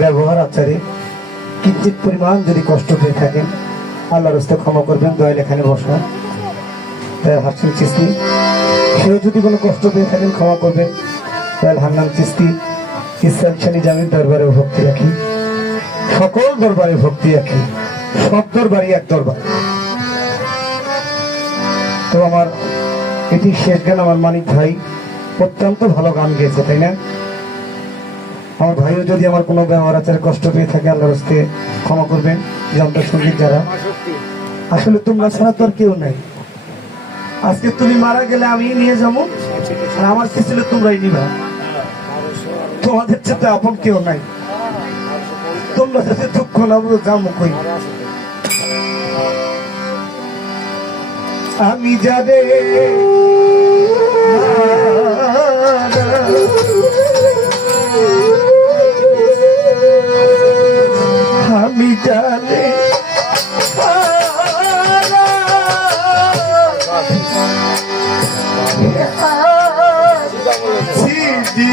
ব্যবহার আচারে কিঞ্চিত পরিমাণ যদি কষ্ট পেয়ে থাকেন আল্লাহর রাস্তায় ক্ষমা করবেন। দয়াল এখানে বসা হাসিন চিস্তি, সেও যদি কোনো কষ্ট পেয়ে থাকেন ক্ষমা করবেন। দয়াল হান্নান চিস্তি ইসলাম শানি জামির দরবারে ভক্তি রাখি, সকল দরবারে ভক্তি রাখি, সব দরবারই এক দরবার। তো আমার এটি শেষ গান। আমার মানিক ভাই অত্যন্ত ভালো গান গেয়েছে, তাই না? আমার ভাইও যদি আমার কোনো ব্যবহার আচারে কষ্ট পেয়ে থাকে আল্লাহর হস্তে ক্ষমা করবেন। যন্ত্র সঙ্গীত যারা, আসলে তোমরা ছাড়া তো আর কেউ নাই। আজকে তুমি মারা গেলে আমি নিয়ে যাবো, আর আমার কি ছিল তোমরাই নিবা। তোমাদের চেয়ে আপন কেউ নাই। তোমরা যাতে দুঃখ না বুঝো যাবো কই। আমি যাবে আমি জানে সিদি